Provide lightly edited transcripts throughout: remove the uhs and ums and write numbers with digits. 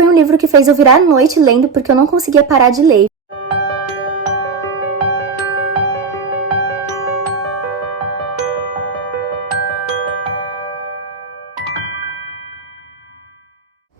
foi um livro que fez eu virar à noite lendo porque eu não conseguia parar de ler.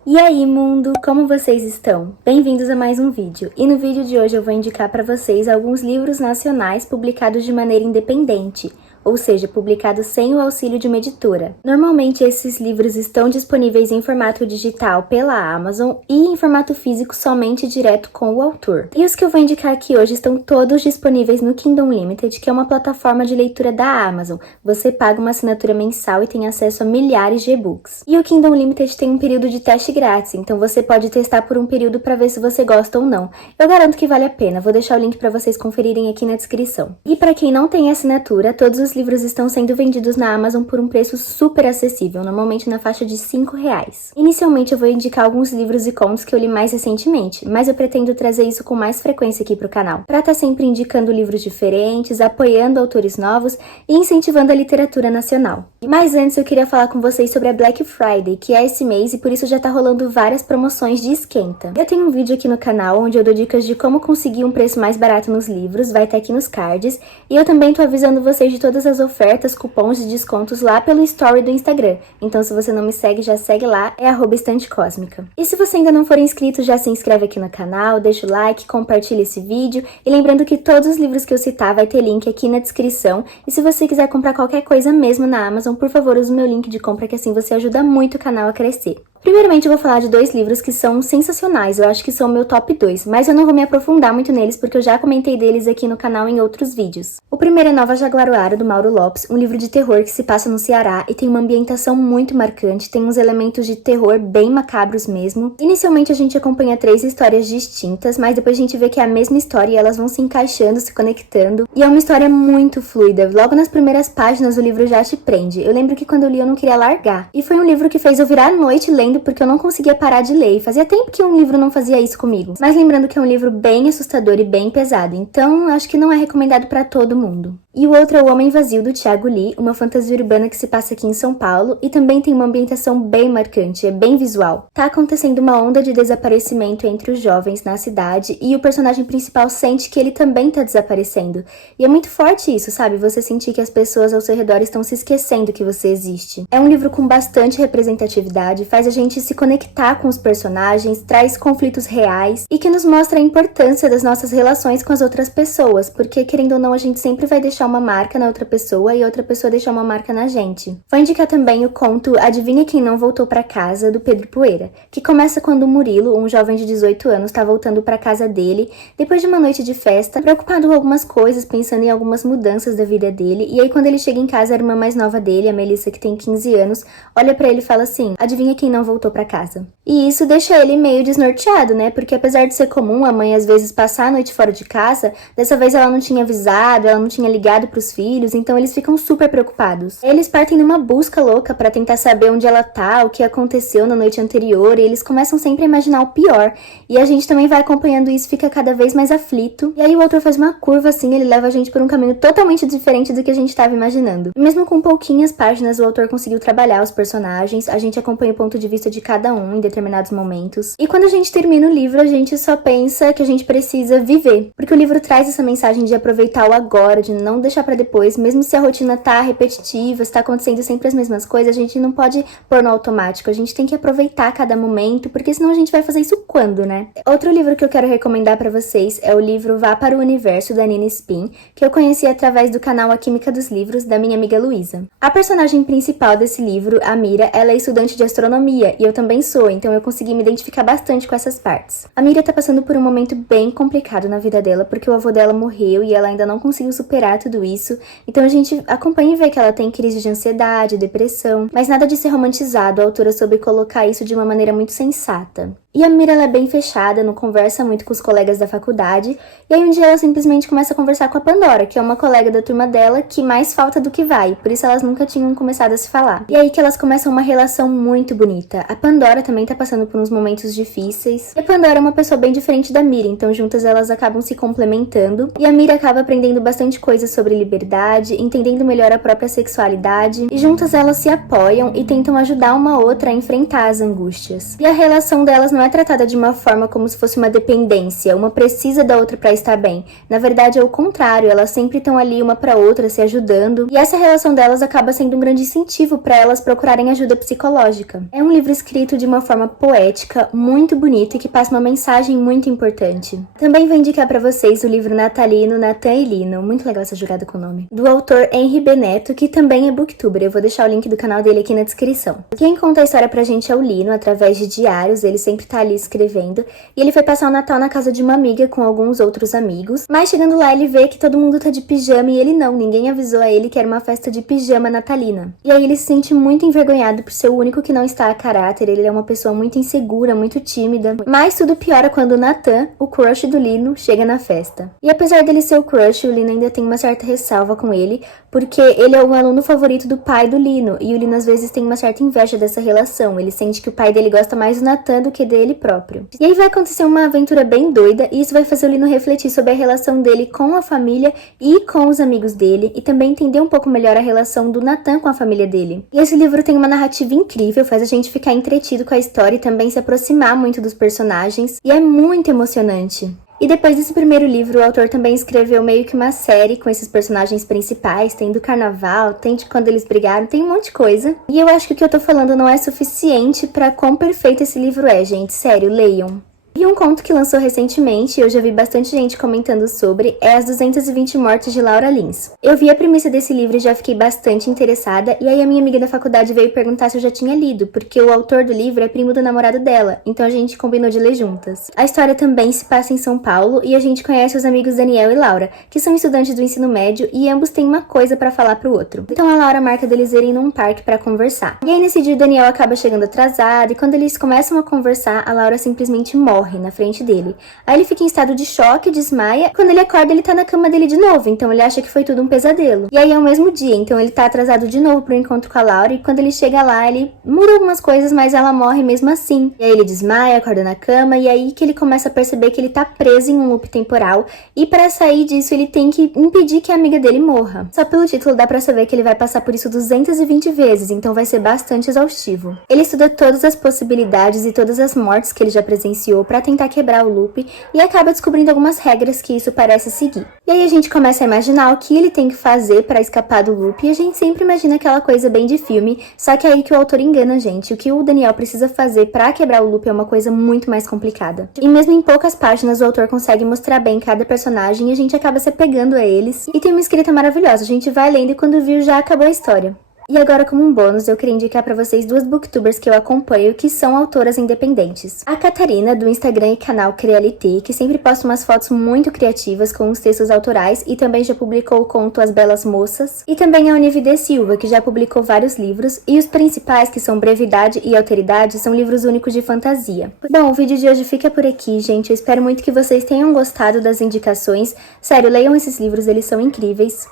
E aí, mundo, como vocês estão? Bem-vindos a mais um vídeo. E no vídeo de hoje eu vou indicar para vocês alguns livros nacionais publicados de maneira independente, ou seja, publicados sem o auxílio de uma editora. Normalmente esses livros estão disponíveis em formato digital pela Amazon e em formato físico somente direto com o autor. E os que eu vou indicar aqui hoje estão todos disponíveis no Kindle Unlimited, que é uma plataforma de leitura da Amazon. Você paga uma assinatura mensal e tem acesso a milhares de e-books. E o Kindle Unlimited tem um período de teste grátis, então você pode testar por um período para ver se você gosta ou não. Eu garanto que vale a pena, vou deixar o link para vocês conferirem aqui na descrição. E para quem não tem assinatura, todos os livros estão sendo vendidos na Amazon por um preço super acessível, normalmente na faixa de R$5. Inicialmente eu vou indicar alguns livros e contos que eu li mais recentemente, mas eu pretendo trazer isso com mais frequência aqui pro canal, para estar sempre indicando livros diferentes, apoiando autores novos e incentivando a literatura nacional. Mas antes eu queria falar com vocês sobre a Black Friday, que é esse mês e por isso já tá rolando várias promoções de esquenta. Eu tenho um vídeo aqui no canal onde eu dou dicas de como conseguir um preço mais barato nos livros, vai estar aqui nos cards, e eu também tô avisando vocês de todas as ofertas, cupons e descontos lá pelo story do Instagram. Então se você não me segue, já segue lá, é @estantecósmica. E se você ainda não for inscrito, já se inscreve aqui no canal, deixa o like, compartilha esse vídeo, e lembrando que todos os livros que eu citar vai ter link aqui na descrição, e se você quiser comprar qualquer coisa mesmo na Amazon, por favor use o meu link de compra, que assim você ajuda muito o canal a crescer. Primeiramente eu vou falar de dois livros que são sensacionais, eu acho que são o meu top 2, mas eu não vou me aprofundar muito neles porque eu já comentei deles aqui no canal em outros vídeos. O primeiro é Nova Jaguaruara, do Mauro Lopes, um livro de terror que se passa no Ceará e tem uma ambientação muito marcante, tem uns elementos de terror bem macabros mesmo. Inicialmente a gente acompanha 3 histórias distintas, mas depois a gente vê que é a mesma história e elas vão se encaixando, se conectando, e é uma história muito fluida, logo nas primeiras páginas o livro já te prende. Eu lembro que quando eu li eu não queria largar, e foi um livro que fez eu virar à noite lendo porque eu não conseguia parar de ler, fazia tempo que um livro não fazia isso comigo. Mas lembrando que é um livro bem assustador e bem pesado, então acho que não é recomendado para todo mundo. E o outro é O Homem Vazio, do Thiago Lee, uma fantasia urbana que se passa aqui em São Paulo e também tem uma ambientação bem marcante, é bem visual. Tá acontecendo uma onda de desaparecimento entre os jovens na cidade e o personagem principal sente que ele também tá desaparecendo. E é muito forte isso, sabe? Você sentir que as pessoas ao seu redor estão se esquecendo que você existe. É um livro com bastante representatividade, faz a gente se conectar com os personagens, traz conflitos reais e que nos mostra a importância das nossas relações com as outras pessoas, porque querendo ou não a gente sempre vai deixar uma marca na outra pessoa e outra pessoa deixar uma marca na gente. Vou indicar também o conto Adivinha Quem Não Voltou Pra Casa, do Pedro Poeira, que começa quando o Murilo, um jovem de 18 anos, tá voltando pra casa dele depois de uma noite de festa, preocupado com algumas coisas, pensando em algumas mudanças da vida dele, e aí quando ele chega em casa, a irmã mais nova dele, a Melissa, que tem 15 anos, olha pra ele e fala assim: adivinha quem não voltou pra casa? E isso deixa ele meio desnorteado, né? Porque apesar de ser comum a mãe às vezes passar a noite fora de casa, dessa vez ela não tinha avisado, ela não tinha ligado pros filhos, então eles ficam super preocupados. Eles partem numa busca louca pra tentar saber onde ela tá, o que aconteceu na noite anterior, e eles começam sempre a imaginar o pior. E a gente também vai acompanhando isso, fica cada vez mais aflito. E aí o autor faz uma curva assim, ele leva a gente por um caminho totalmente diferente do que a gente estava imaginando. E mesmo com pouquinhas páginas, o autor conseguiu trabalhar os personagens, a gente acompanha o ponto de vista de cada um em determinados momentos. E quando a gente termina o livro, a gente só pensa que a gente precisa viver, porque o livro traz essa mensagem de aproveitar o agora, de não deixar pra depois, mesmo se a rotina tá repetitiva, se tá acontecendo sempre as mesmas coisas, a gente não pode pôr no automático, a gente tem que aproveitar cada momento, porque senão a gente vai fazer isso quando, né? Outro livro que eu quero recomendar pra vocês é o livro Vá para o Universo, da Nina Spin, que eu conheci através do canal A Química dos Livros, da minha amiga Luísa. A personagem principal desse livro, a Mira, ela é estudante de astronomia, e eu também sou, então eu consegui me identificar bastante com essas partes. A Mira tá passando por um momento bem complicado na vida dela, porque o avô dela morreu e ela ainda não conseguiu superar tudo isso, então a gente acompanha e vê que ela tem crise de ansiedade, depressão, mas nada de ser romantizado, a autora soube colocar isso de uma maneira muito sensata. E a Mira, ela é bem fechada, não conversa muito com os colegas da faculdade, e aí um dia ela simplesmente começa a conversar com a Pandora, que é uma colega da turma dela que mais falta do que vai, por isso elas nunca tinham começado a se falar. E aí que elas começam uma relação muito bonita. A Pandora também tá passando por uns momentos difíceis, e a Pandora é uma pessoa bem diferente da Mira, então juntas elas acabam se complementando, e a Mira acaba aprendendo bastante coisas sobre liberdade, entendendo melhor a própria sexualidade, e juntas elas se apoiam e tentam ajudar uma outra a enfrentar as angústias. E a relação delas não não é tratada de uma forma como se fosse uma dependência, uma precisa da outra pra estar bem. Na verdade é o contrário, elas sempre estão ali uma pra outra, se ajudando. E essa relação delas acaba sendo um grande incentivo pra elas procurarem ajuda psicológica. É um livro escrito de uma forma poética, muito bonito e que passa uma mensagem muito importante. Também vou indicar pra vocês o livro natalino Natan e Lino, muito legal essa jogada com o nome, do autor Henri Beneto, que também é booktuber. Eu vou deixar o link do canal dele aqui na descrição. Quem conta a história pra gente é o Lino, através de diários, ele sempre tá ali escrevendo, e ele foi passar o Natal na casa de uma amiga com alguns outros amigos, mas chegando lá ele vê que todo mundo tá de pijama e ele não, ninguém avisou a ele que era uma festa de pijama natalina. E aí ele se sente muito envergonhado por ser o único que não está a caráter, ele é uma pessoa muito insegura, muito tímida, mas tudo piora quando o Natan, o crush do Lino, chega na festa. E apesar dele ser o crush, o Lino ainda tem uma certa ressalva com ele, porque ele é o aluno favorito do pai do Lino, e o Lino às vezes tem uma certa inveja dessa relação, ele sente que o pai dele gosta mais do Natan do que dele próprio. E aí vai acontecer uma aventura bem doida, e isso vai fazer o Lino refletir sobre a relação dele com a família e com os amigos dele, e também entender um pouco melhor a relação do Natan com a família dele. E esse livro tem uma narrativa incrível, faz a gente ficar entretido com a história e também se aproximar muito dos personagens, e é muito emocionante. E depois desse primeiro livro, o autor também escreveu meio que uma série com esses personagens principais, tem do carnaval, tem de quando eles brigaram, tem um monte de coisa. E eu acho que o que eu tô falando não é suficiente pra quão perfeito esse livro é, gente, sério, leiam. E um conto que lançou recentemente, eu já vi bastante gente comentando sobre, é As 220 Mortes de Laura Lins. Eu vi a premissa desse livro e já fiquei bastante interessada, e aí a minha amiga da faculdade veio perguntar se eu já tinha lido, porque o autor do livro é primo do namorado dela, então a gente combinou de ler juntas. A história também se passa em São Paulo, e a gente conhece os amigos Daniel e Laura, que são estudantes do ensino médio, e ambos têm uma coisa pra falar pro outro. Então a Laura marca deles irem num parque pra conversar. E aí nesse dia o Daniel acaba chegando atrasado, e quando eles começam a conversar, a Laura simplesmente morre na frente dele. Aí ele fica em estado de choque, desmaia. Quando ele acorda, ele tá na cama dele de novo, então ele acha que foi tudo um pesadelo. E aí é o mesmo dia, então ele tá atrasado de novo pro encontro com a Laura, e quando ele chega lá, ele muda algumas coisas, mas ela morre mesmo assim. E aí ele desmaia, acorda na cama, e aí que ele começa a perceber que ele tá preso em um loop temporal, e pra sair disso ele tem que impedir que a amiga dele morra. Só pelo título dá pra saber que ele vai passar por isso 220 vezes, então vai ser bastante exaustivo. Ele estuda todas as possibilidades e todas as mortes que ele já presenciou pra tentar quebrar o loop e acaba descobrindo algumas regras que isso parece seguir. E aí a gente começa a imaginar o que ele tem que fazer pra escapar do loop, e a gente sempre imagina aquela coisa bem de filme, só que é aí que o autor engana a gente. O que o Daniel precisa fazer pra quebrar o loop é uma coisa muito mais complicada. E mesmo em poucas páginas o autor consegue mostrar bem cada personagem e a gente acaba se apegando a eles. E tem uma escrita maravilhosa, a gente vai lendo e quando viu já acabou a história. E agora, como um bônus, eu queria indicar pra vocês duas booktubers que eu acompanho que são autoras independentes. A Catarina, do Instagram e canal Crealité, que sempre posta umas fotos muito criativas com os textos autorais e também já publicou o conto As Belas Moças. E também a Univide Silva, que já publicou vários livros. E os principais, que são Brevidade e Alteridade, são livros únicos de fantasia. Bom, o vídeo de hoje fica por aqui, gente. Eu espero muito que vocês tenham gostado das indicações. Sério, leiam esses livros, eles são incríveis.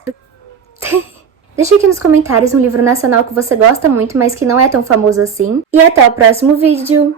Deixa aqui nos comentários um livro nacional que você gosta muito, mas que não é tão famoso assim. E até o próximo vídeo!